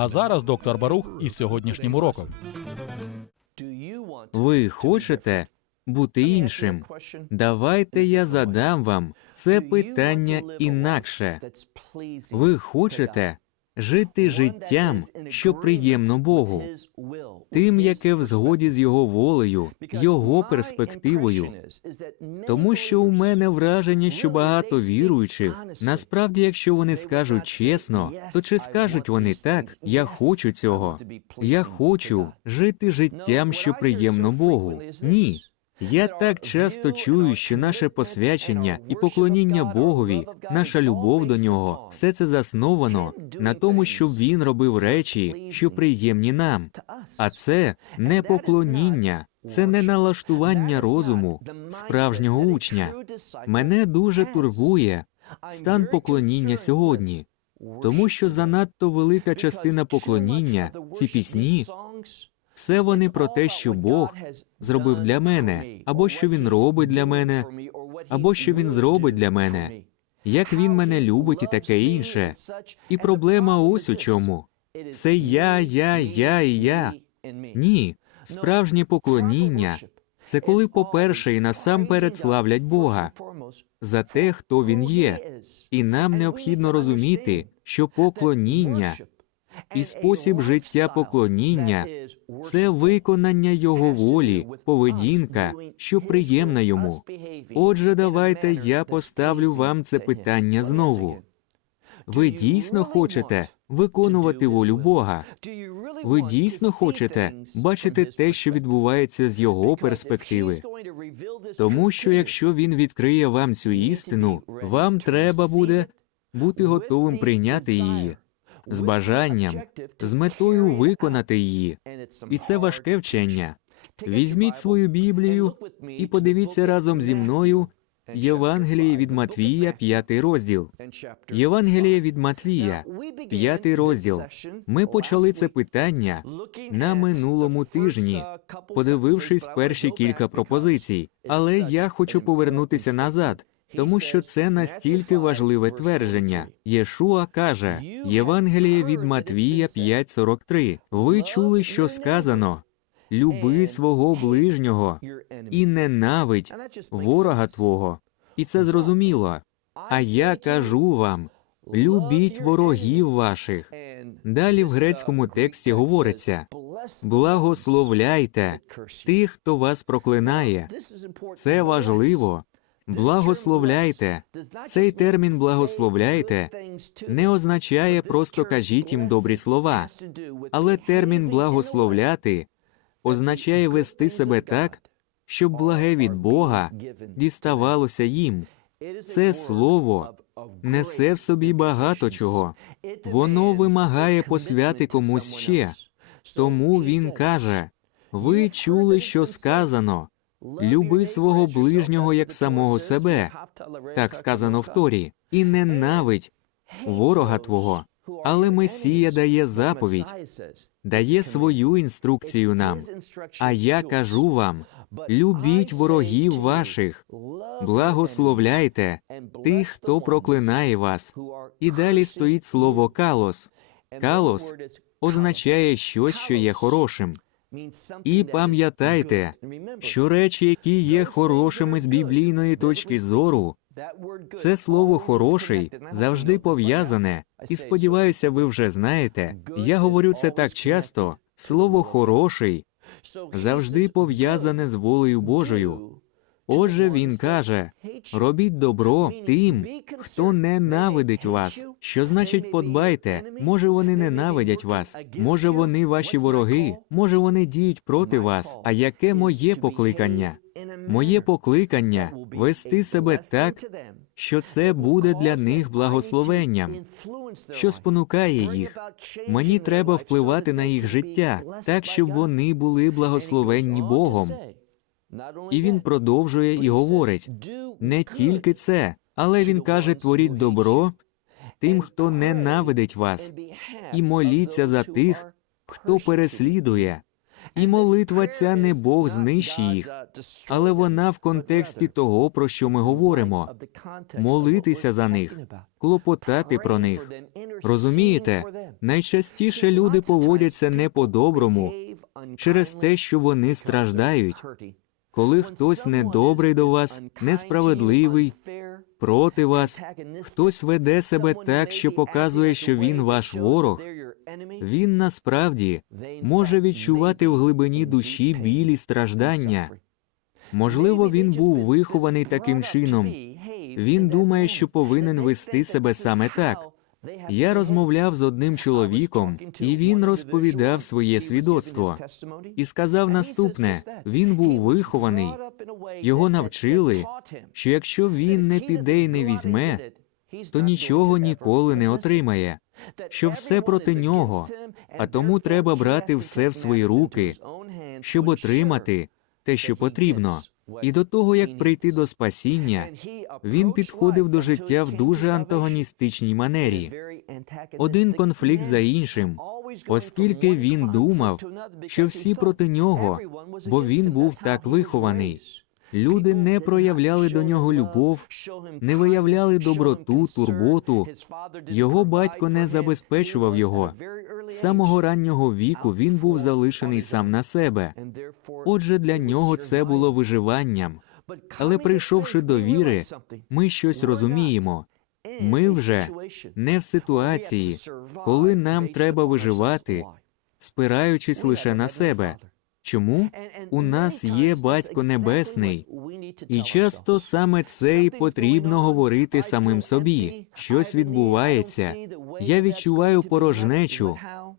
А зараз доктор Барух із сьогоднішнім уроком. Ви хочете бути іншим? Давайте я задам вам це питання інакше. Ви хочете жити життям, що приємно Богу, тим, яке в згоді з його волею, його перспективою. Тому що у мене враження, що багато віруючих, насправді, якщо вони скажуть чесно, то чи скажуть вони так, я хочу цього, я хочу жити життям, що приємно Богу? Ні. Я так часто чую, що наше посвячення і поклоніння Богові, наша любов до нього, все це засновано на тому, щоб він робив речі, що приємні нам. А це не поклоніння, це не налаштування розуму справжнього учня. Мене дуже турбує стан поклоніння сьогодні, тому що занадто велика частина поклоніння, ці пісні, все вони про те, що Бог зробив для мене, або що Він робить для мене, або що Він зробить для мене, як Він мене любить і таке інше. І проблема ось у чому. Все я, я, я і я. Ні, справжнє поклоніння це коли, по-перше, і насамперед славлять Бога за те, хто він є. І нам необхідно розуміти, що поклоніння і спосіб життя поклоніння це виконання його волі, поведінка, що приємна йому. Отже, давайте я поставлю вам це питання знову. Ви дійсно хочете виконувати волю Бога? Ви дійсно хочете бачити те, що відбувається з його перспективи? Тому що якщо він відкриє вам цю істину, вам треба буде бути готовим прийняти її з бажанням, з метою виконати її. І це важке вчення. Візьміть свою Біблію і подивіться разом зі мною Євангеліє від Матвія, п'ятий розділ. Євангеліє від Матвія, п'ятий розділ. Ми почали це питання на минулому тижні, подивившись перші кілька пропозицій. Але я хочу повернутися назад, тому що це настільки важливе твердження. Єшуа каже Євангеліє від Матвія 5.43. Ви чули, що сказано: люби свого ближнього і ненавидь ворога твого. І це зрозуміло. А я кажу вам: любіть ворогів ваших. Далі в грецькому тексті говориться: благословляйте тих, хто вас проклинає. Це важливо. Благословляйте. Цей термін благословляйте не означає просто кажіть їм добрі слова, але термін благословляти означає вести себе так, щоб благе від Бога діставалося їм. Це слово несе в собі багато чого. Воно вимагає посвяти комусь ще. Тому він каже: ви чули, що сказано. Люби свого ближнього як самого себе, так сказано в Торі, і ненавидь ворога твого. Але Месія дає заповідь, дає свою інструкцію нам. А я кажу вам: любіть ворогів ваших, благословляйте тих, хто проклинає вас. І далі стоїть слово калос. Калос означає щось, що є хорошим. І пам'ятайте, що речі, які є хорошими з біблійної точки зору, це слово хороший завжди пов'язане, і сподіваюся, ви вже знаєте. Я говорю це так часто. Слово хороший завжди пов'язане з волею Божою. Отже, він каже: робіть добро тим, хто ненавидить вас. Що значить подбайте? Може, вони ненавидять вас, може, вони ваші вороги, може, вони діють проти вас. А яке моє покликання? Моє покликання вести себе так, що це буде для них благословенням, що спонукає їх. Мені треба впливати на їх життя, так щоб вони були благословенні Богом. І він продовжує і говорить не тільки це, але він каже: творіть добро тим, хто ненавидить вас, і моліться за тих, хто переслідує. І молитва ця не Бог знищить їх, але вона в контексті того, про що ми говоримо. Молитися за них, клопотати про них. Розумієте, найчастіше люди поводяться не по-доброму через те, що вони страждають. Коли хтось недобрий до вас, несправедливий, проти вас, хтось веде себе так, що показує, що він ваш ворог, він насправді може відчувати в глибині душі біль і страждання. Можливо, він був вихований таким чином. Він думає, що повинен вести себе саме так. Я розмовляв з одним чоловіком, і він розповідав своє свідоцтво і сказав наступне: він був вихований, його навчили, що якщо він не піде і не візьме, то нічого ніколи не отримає, що все проти нього, а тому треба брати все в свої руки, щоб отримати те, що потрібно. І до того, як прийти до спасіння, він підходив до життя в дуже антагоністичній манері. Один конфлікт за іншим, оскільки він думав, що всі проти нього, бо він був так вихований. Люди не проявляли до нього любов, не виявляли доброту, турботу. Його батько не забезпечував його. З самого раннього віку він був залишений сам на себе. Отже, для нього це було виживанням. Але прийшовши до віри, ми щось розуміємо. Ми вже не в ситуації, коли нам треба виживати, спираючись лише на себе. Чому? У нас є Батько Небесний, і часто саме це і потрібно говорити самим собі. Щось відбувається. Я відчуваю порожнечу.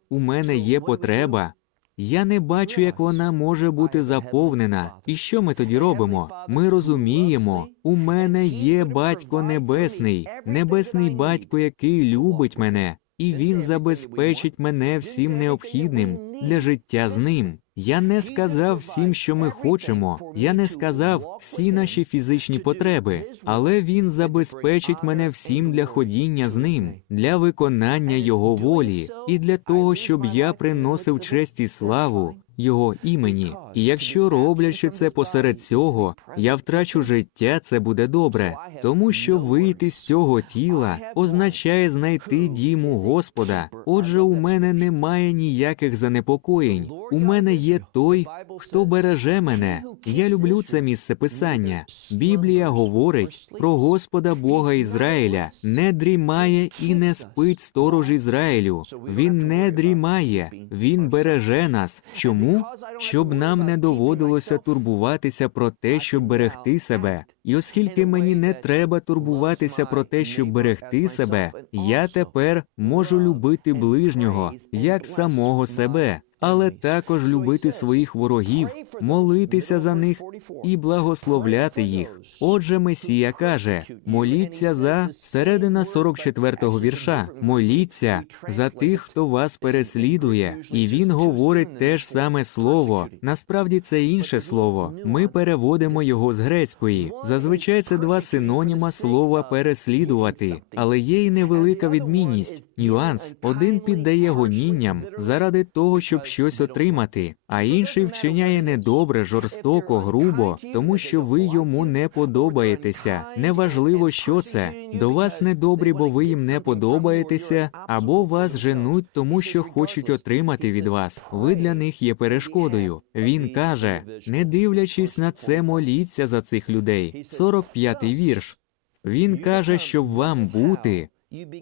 У мене є потреба. Я не бачу, як вона може бути заповнена. І що ми тоді робимо? Ми розуміємо, у мене є батько небесний, небесний батько, який любить мене, і він забезпечить мене всім необхідним для життя з ним. Я не сказав всім, що ми хочемо. Я не сказав всі наші фізичні потреби, але він забезпечить мене всім для ходіння з ним, для виконання його волі і для того, щоб я приносив честь і славу його імені. І якщо роблячи це посеред цього, я втрачу життя, це буде добре, тому що вийти з цього тіла означає знайти дім у Господа. Отже, у мене немає ніяких занепокоєнь. У мене є той, хто береже мене. Я люблю це місце писання. Біблія говорить про Господа Бога Ізраїля, не дрімає і не спить сторож Ізраїлю. Він не дрімає, він береже нас. Чому? Щоб нам не доводилося турбуватися про те, щоб берегти себе. І оскільки мені не треба турбуватися про те, щоб берегти себе, я тепер можу любити ближнього як самого себе, але також любити своїх ворогів, молитися за них і благословляти їх. Отже, Месія каже: моліться за середина 44-го вірша. Моліться за тих, хто вас переслідує, і він говорить те ж саме слово. Насправді це інше слово. Ми переводимо його з грецької. Зазвичай це два синоніма слова переслідувати, але є й невелика відмінність. Нюанс один піддає гонінням заради того, щоб щось отримати, а інший вчиняє недобре, жорстоко, грубо, тому що ви йому не подобаєтеся. Неважливо, що це до вас недобрі, бо ви їм не подобаєтеся, або вас женуть, тому що хочуть отримати від вас. Ви для них є перешкодою. Він каже: не дивлячись на це, моліться за цих людей. 45-й вірш. Він каже, щоб вам бути,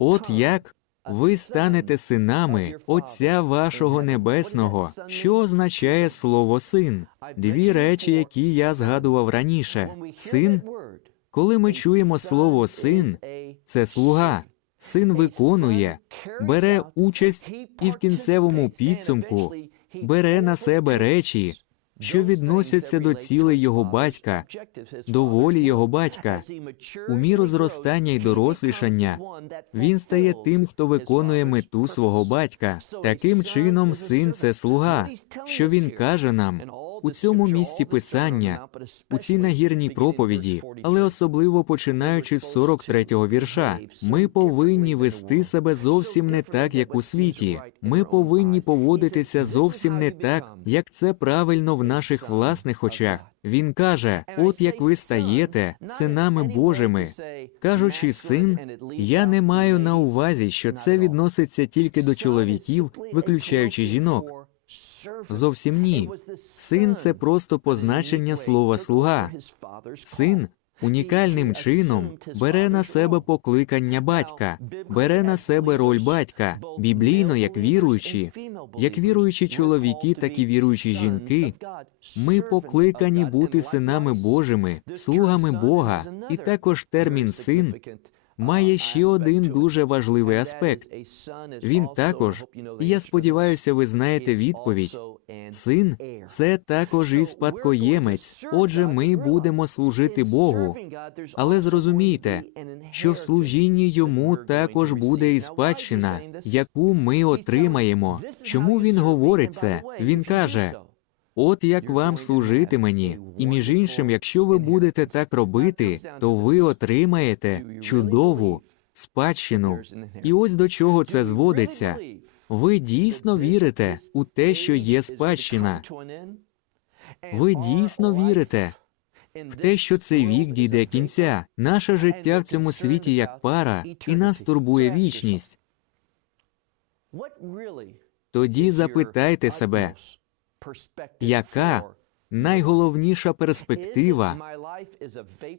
от як ви станете синами Отця вашого Небесного, що означає слово син. Дві речі, які я згадував раніше. Син, коли ми чуємо слово син, це слуга. Син виконує, бере участь і в кінцевому підсумку бере на себе речі, що відносяться до цілей його батька, до волі його батька. У міру зростання і дорослішання він стає тим, хто виконує мету свого батька. Таким чином, син це слуга. Що він каже нам у цьому місці писання, у цій нагірній проповіді, але особливо починаючи з 43-го вірша, ми повинні вести себе зовсім не так, як у світі. Ми повинні поводитися зовсім не так, як це правильно в наших власних очах. Він каже: от як ви стаєте синами Божими. Кажучи син, я не маю на увазі, що це відноситься тільки до чоловіків, виключаючи жінок. Зовсім ні. Син це просто позначення слова слуга. Син унікальним чином бере на себе покликання батька, бере на себе роль батька, біблійно, як віруючі, як віруючі чоловіки, так і віруючі жінки. Ми покликані бути синами Божими, слугами Бога, і також термін син має ще один дуже важливий аспект. Він також, я сподіваюся, ви знаєте відповідь. Син це також і спадкоємець. Отже, ми будемо служити Богу. Але зрозумійте, що в служінні йому також буде і спадщина, яку ми отримаємо. Чому він говорить це? Він каже: От як вам служити мені, і між іншим, якщо ви будете так робити, то ви отримаєте чудову спадщину. І ось до чого це зводиться. Ви дійсно вірите у те, що є спадщина. Ви дійсно вірите в те, що цей вік дійде кінця. Наше життя в цьому світі як пара, і нас турбує вічність. Тоді запитайте себе, яка найголовніша перспектива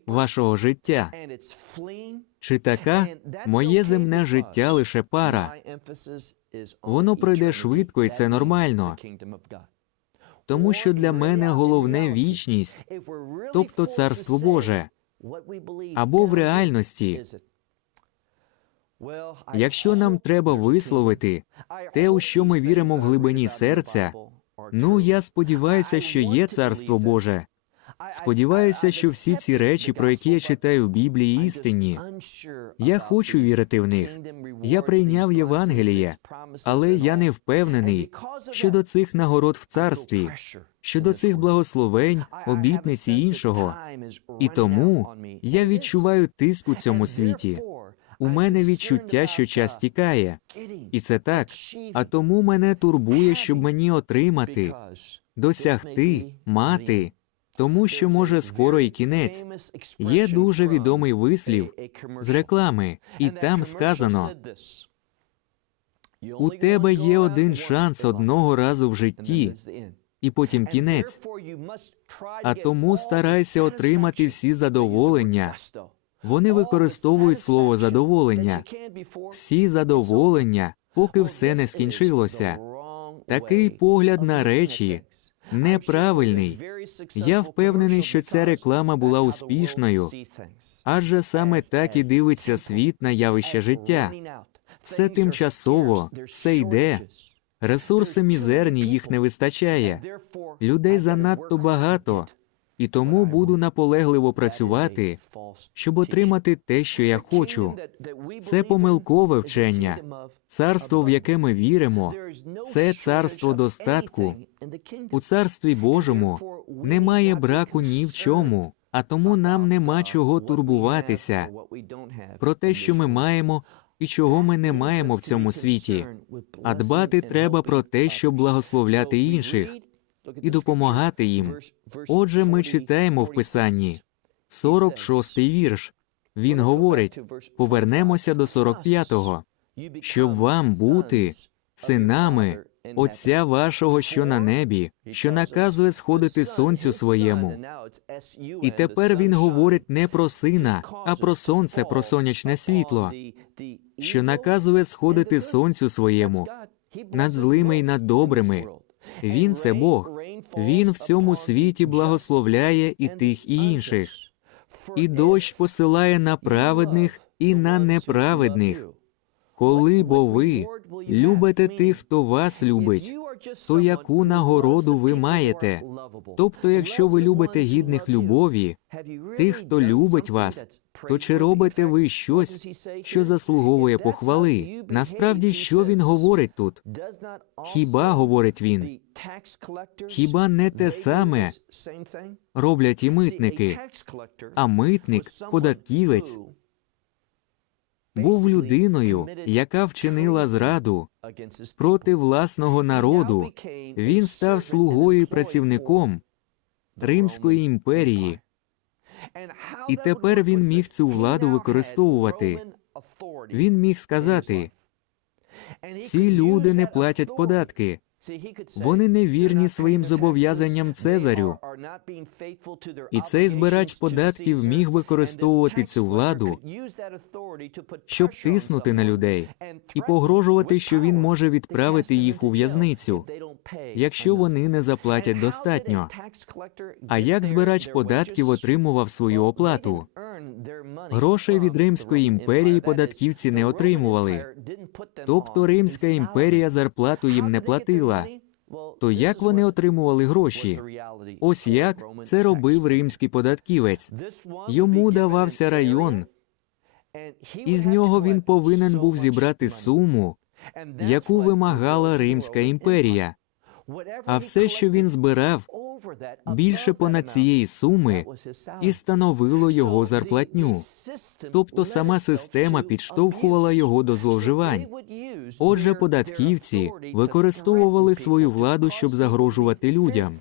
вашого життя? Чи така моє земне життя лише пара? Воно пройде швидко, і це нормально. Тому що для мене головне вічність, тобто Царство Боже, або в реальності. Якщо нам треба висловити те, у що ми віримо в глибині серця, ну я сподіваюся, що є Царство Боже. Сподіваюся, що всі ці речі, про які я читаю в Біблії, істинні. Я хочу вірити в них. Я прийняв Євангеліє, але я не впевнений щодо цих нагород в царстві, щодо цих благословень, обітниць і іншого. І тому я відчуваю тиск у цьому світі. У мене відчуття, що час тікає, і це так. А тому мене турбує, щоб мені отримати, досягти, мати, тому що може скоро і кінець. Є дуже відомий вислів з реклами, і там сказано: у тебе є один шанс одного разу в житті, і потім кінець. А тому старайся отримати всі задоволення. Вони використовують слово задоволення, всі задоволення, поки все не скінчилося. Такий погляд на речі неправильний. Я впевнений, що ця реклама була успішною, адже саме так і дивиться світ на явище життя. Все тимчасово, все йде. Ресурси мізерні, їх не вистачає. Людей занадто багато, і тому буду наполегливо працювати, щоб отримати те, що я хочу. Це помилкове вчення. Царство, в яке ми віримо, це царство достатку. У царстві Божому немає браку ні в чому, а тому нам нема чого турбуватися про те, що ми маємо і чого ми не маємо в цьому світі. А дбати треба про те, щоб благословляти інших і допомагати їм. Отже, ми читаємо в Писанні 46-й вірш. Він говорить: повернемося до 45-го. щоб вам бути синами Отця вашого, що на небі, що наказує сходити сонцю своєму. І тепер він говорить не про сина, а про сонце, про сонячне світло, що наказує сходити сонцю своєму над злими й над добрими. Він це Бог. Він в цьому світі благословляє і тих, і інших, і дощ посилає на праведних і на неправедних. Коли бо ви любите тих, хто вас любить, то яку нагороду ви маєте? Тобто, якщо ви любите гідних любові, тих, хто любить вас, то чи робите ви щось, що заслуговує похвали? Насправді, що він говорить тут? Хіба, говорить він, хіба не те саме? роблять і митники, а митник, податківець, був людиною, яка вчинила зраду проти власного народу. Він став слугою і працівником Римської імперії, і тепер він міг цю владу використовувати. Він міг сказати: ці люди не платять податки. Вони не вірні своїм зобов'язанням Цезарю. І цей збирач податків міг використовувати цю владу, щоб тиснути на людей і погрожувати, що він може відправити їх у в'язницю, якщо вони не заплатять достатньо. А як збирач податків отримував свою оплату? Грошей від Римської імперії податківці не отримували. Тобто Римська імперія зарплату їм не платила. То як вони отримували гроші? Ось як це робив римський податківець. Йому давався район, і з нього він повинен був зібрати суму, яку вимагала Римська імперія. А все, що він збирав, більше понад цієї суми, і становило його зарплатню. Тобто сама система підштовхувала його до зловживань. Отже, податківці використовували свою владу, щоб загрожувати людям,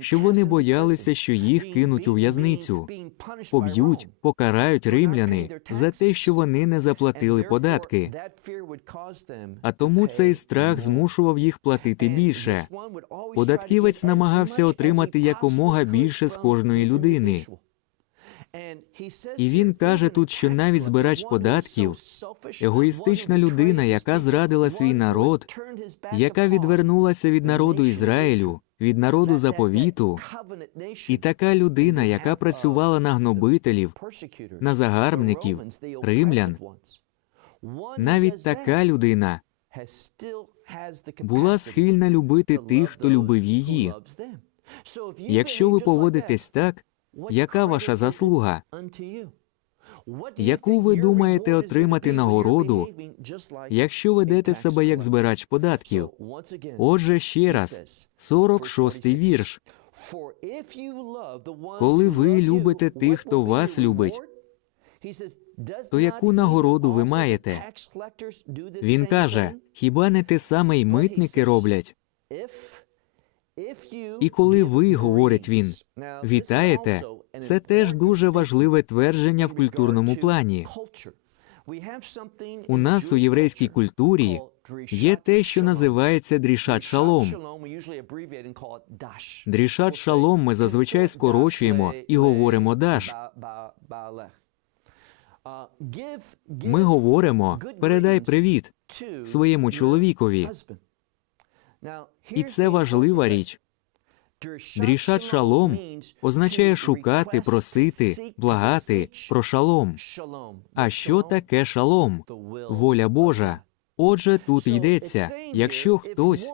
щоб вони боялися, що їх кинуть у в'язницю, поб'ють, покарають римляни за те, що вони не заплатили податки. А тому цей страх змушував їх платити більше. Податківець намагався отримати якомога більше з кожної людини. І він каже тут, що навіть збирач податків, егоїстична людина, яка зрадила свій народ, яка відвернулася від народу Ізраїлю, від народу заповіту, і така людина, яка працювала на гнобителів, на загарбників, римлян, навіть така людина була схильна любити тих, хто любив її. Якщо ви поводитесь так, яка ваша заслуга? Яку ви думаєте отримати нагороду, якщо ведете себе як збирач податків? Отже, ще раз, 46-й вірш. Коли ви любите тих, хто вас любить, то яку нагороду ви маєте? Він каже: хіба не те саме й митники роблять? І коли ви, говорить він, вітаєте, це теж дуже важливе твердження в культурному плані. У нас у єврейській культурі є те, що називається дрішат шалом. Дрішат шалом ми зазвичай скорочуємо і говоримо даш. Ми говоримо передай привіт своєму чоловікові. І це важлива річ. Дрішат шалом означає шукати, просити, благати про шалом. А що таке шалом? Воля Божа. Отже, тут йдеться, якщо хтось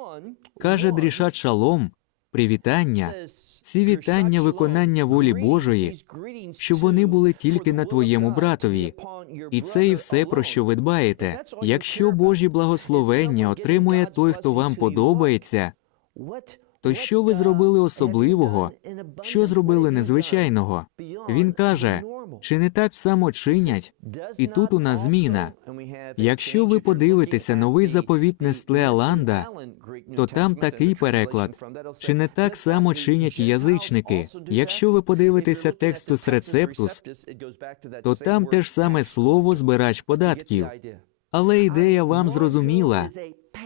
каже дрішат шалом, привітання, ці вітання виконання волі Божої, щоб вони були тільки на твоєму братові. І це і все, про що ви дбаєте. Якщо Божі благословення отримує той, хто вам подобається, то що ви зробили особливого? Що зробили незвичайного? Він каже, чи не так само чинять? І тут у нас зміна. Якщо ви подивитеся новий заповіт Нестле Аланда, то там такий переклад. Чи не так само чинять язичники? Якщо ви подивитеся текстус рецептус, то там те ж саме слово збирач податків. Але ідея вам зрозуміла.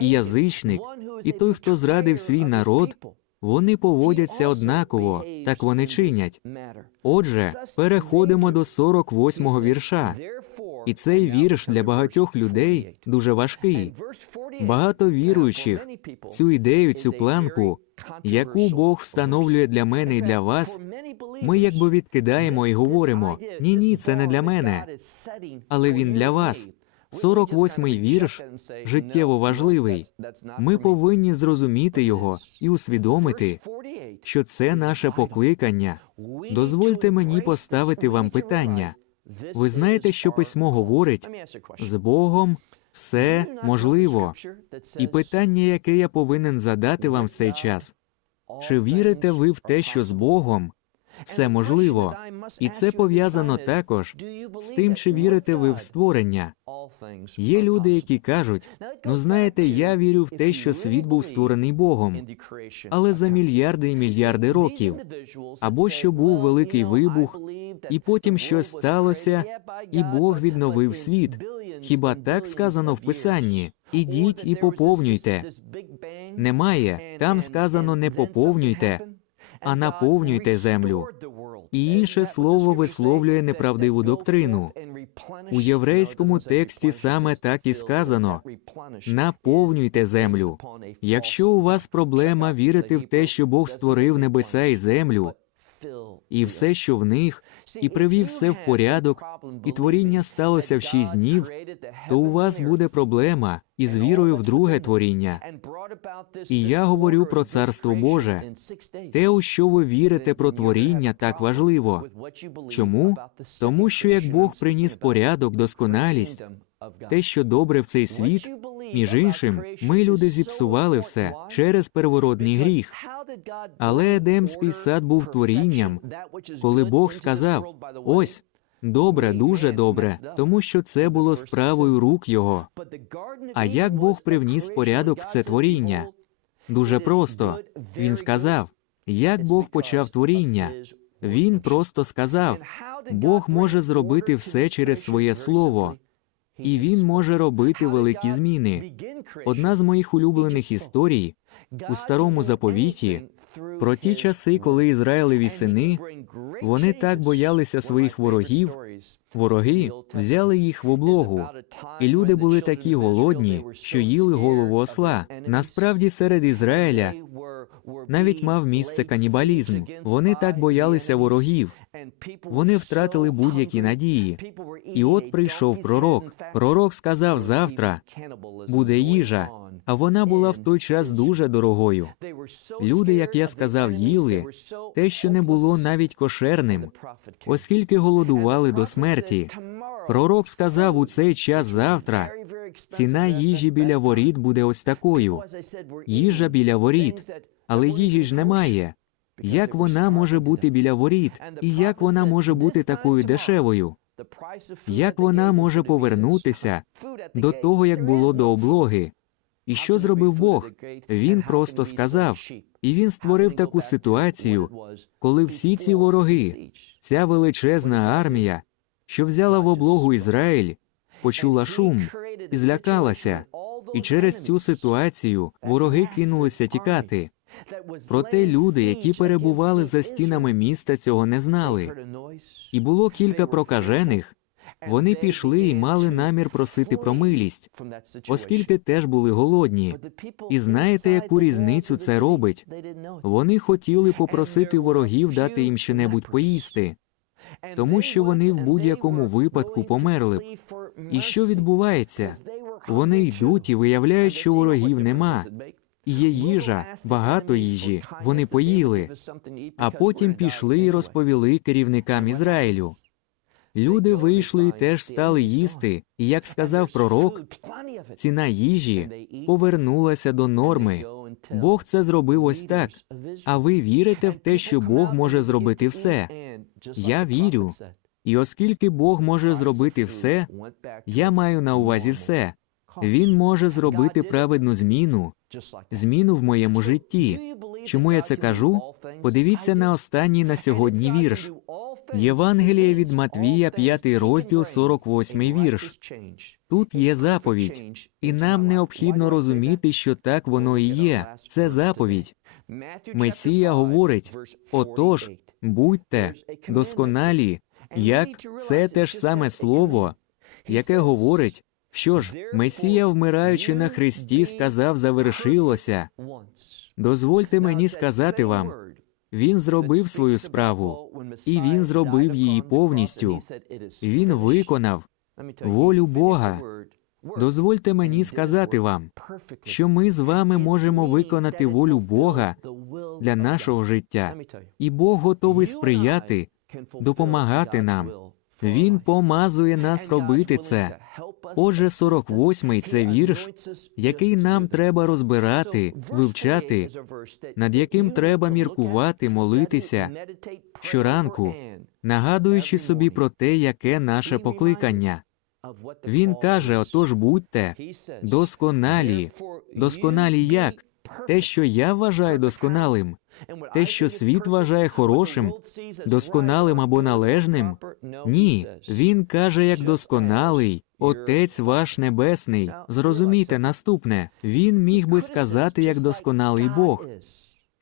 Язичник, і той, хто зрадив свій народ, вони поводяться однаково, так вони чинять. Отже, переходимо до 48-го вірша. І цей вірш для багатьох людей дуже важкий. Багато віруючих цю ідею, цю планку, яку Бог встановлює для мене і для вас, ми якби відкидаємо і говоримо: ні, ні, це не для мене, але він для вас. 48-й вірш життєво важливий. Ми повинні зрозуміти його і усвідомити, що це наше покликання. Дозвольте мені поставити вам питання. Ви знаєте, що письмо говорить з Богом все можливо. І питання, яке я повинен задати вам в цей час: чи вірите ви в те, що з Богом все можливо? І це пов'язано також з тим, чи вірите ви в створення. Є люди, які кажуть: ну знаєте, я вірю в те, що світ був створений Богом, але за мільярди і мільярди років, або що був великий вибух, і потім щось сталося, і Бог відновив світ. Хіба так сказано в Писанні? Ідіть і поповнюйте. Немає. Там сказано не поповнюйте, а наповнюйте землю. І інше слово висловлює неправдиву доктрину. У єврейському тексті саме так і сказано: наповнюйте землю. Якщо у вас проблема вірити в те, що Бог створив небеса і землю, і все, що в них, і привів все в порядок, і творіння сталося в шість днів, то у вас буде проблема із вірою в друге творіння. І я говорю про Царство Боже. Те, у що ви вірите про творіння, так важливо. Чому? Тому що як Бог приніс порядок, досконалість, те, що добре в цей світ, між іншим, ми люди зіпсували все через первородний гріх. Але Едемський сад був творінням, коли Бог сказав: ось. Добре, дуже добре, тому що це було справою рук його. А як Бог привніс порядок в це творіння? Дуже просто. Він сказав: як Бог почав творіння? Він просто сказав: Бог може зробити все через своє слово, і він може робити великі зміни. Одна з моїх улюблених історій у старому заповіті про ті часи, коли Ізраїлеві сини вони так боялися своїх ворогів. Вороги взяли їх в облогу, і люди були такі голодні, що їли голову осла. Насправді, серед Ізраїля навіть мав місце канібалізм. Вони так боялися ворогів. Вони втратили будь-які надії. І от прийшов пророк. Пророк сказав: завтра буде їжа. А вона була в той час дуже дорогою. Люди, як я сказав, їли те, що не було навіть кошерним, оскільки голодували до смерті. Пророк сказав у цей час завтра. Ціна їжі біля воріт буде ось такою. Їжа біля воріт, але їжі ж немає. Як вона може бути біля воріт, і як вона може бути такою дешевою? Як вона може повернутися до того, як було до облоги? І що зробив Бог? Він просто сказав, і він створив таку ситуацію, коли всі ці вороги, ця величезна армія, що взяла в облогу Ізраїль, почула шум і злякалася. І через цю ситуацію вороги кинулися тікати. Проте люди, які перебували за стінами міста, цього не знали. І було кілька прокажених. Вони пішли і мали намір просити про милість, оскільки теж були голодні. І знаєте, яку різницю це робить? Вони хотіли попросити ворогів дати їм щонебудь поїсти, тому що вони в будь-якому випадку померли б. І що відбувається? Вони йдуть і виявляють, що ворогів нема. Є їжа, багато їжі. Вони поїли, а потім пішли і розповіли керівникам Ізраїлю. Люди вийшли і теж стали їсти, і як сказав пророк, ціна їжі повернулася до норми. Бог це зробив ось так. А ви вірите в те, що Бог може зробити все? Я вірю. І оскільки Бог може зробити все, я маю на увазі все. Він може зробити праведну зміну, зміну в моєму житті. Чому я це кажу? Подивіться на останній на сьогодні вірш. Євангеліє від Матвія, 5 розділ, 48 вірш. Тут є заповідь, і нам необхідно розуміти, що так воно і є. Це заповідь. Месія говорить: отож, будьте досконалі, як це те ж саме слово, яке говорить, що ж, Месія, вмираючи на Христі, сказав, завершилося. Дозвольте мені сказати вам, він зробив свою справу, і він зробив її повністю. Він виконав волю Бога. Дозвольте мені сказати вам, що ми з вами можемо виконати волю Бога для нашого життя, і Бог готовий сприяти, допомагати нам. Він помазує нас робити це. Отже, 48-й – це вірш, який нам треба розбирати, вивчати, над яким треба міркувати, молитися щоранку, нагадуючи собі про те, яке наше покликання. Він каже: отож будьте досконалі. Досконалі як? Те, що я вважаю досконалим, те, що світ вважає хорошим, досконалим або належним. Ні, він каже, як досконалий, Отець ваш Небесний. Зрозумійте наступне. Він міг би сказати як досконалий Бог.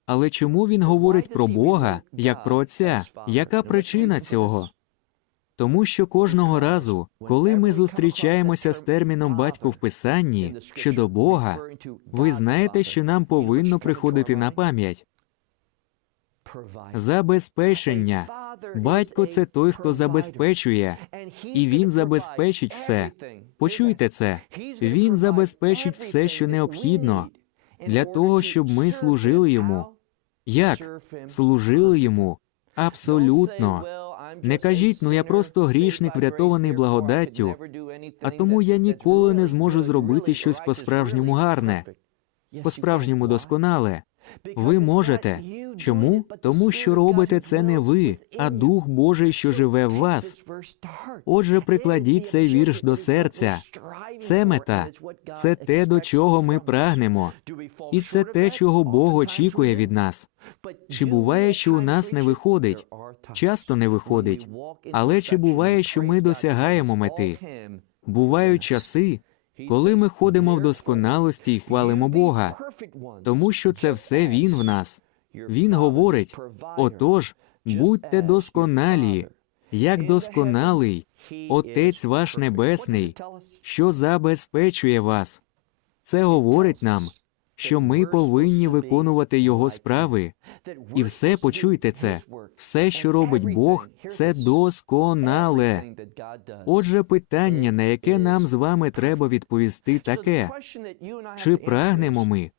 Але чому він говорить про Бога як про Отця? Яка причина цього? Тому що кожного разу, коли ми зустрічаємося з терміном батько в Писанні щодо Бога, ви знаєте, що нам повинно приходити на пам'ять забезпечення. Батько це той, хто забезпечує, і він забезпечить все. Почуйте це. Він забезпечить все, що необхідно для того, щоб ми служили йому. Як? Служили йому абсолютно. Не кажіть, ну я просто грішник, врятований благодаттю, а тому я ніколи не зможу зробити щось по-справжньому гарне, по-справжньому досконале. Ви можете. Чому? Тому що робите це не ви, а Дух Божий, що живе в вас. Отже, прикладіть цей вірш до серця. Це мета, це те, до чого ми прагнемо, і це те, чого Бог очікує від нас. Чи буває, що у нас не виходить? Часто не виходить. Але чи буває, що ми досягаємо мети? Бувають часи, коли ми ходимо в досконалості і хвалимо Бога, тому що це все Він в нас. Він говорить: отож, будьте досконалі, як досконалий, Отець ваш Небесний, що забезпечує вас. Це говорить нам, що ми повинні виконувати Його справи. І все почуйте це. Все, що робить Бог, це досконале. Отже, питання, на яке нам з вами треба відповісти, таке: чи прагнемо ми,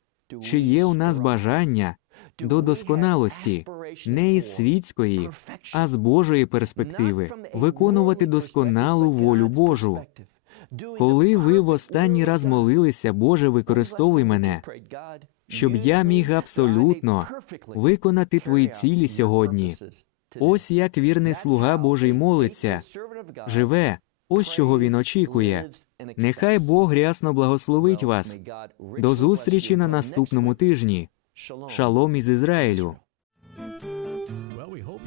чи є у нас бажання до досконалості, не із світської, а з Божої перспективи, виконувати досконалу волю Божу? Коли ви в останній раз молилися, Боже, використовуй мене, щоб я міг абсолютно виконати твої цілі сьогодні. Ось як вірний слуга Божий молиться, живе, ось чого він очікує. Нехай Бог рясно благословить вас. До зустрічі на наступному тижні. Шалом із Ізраїлю.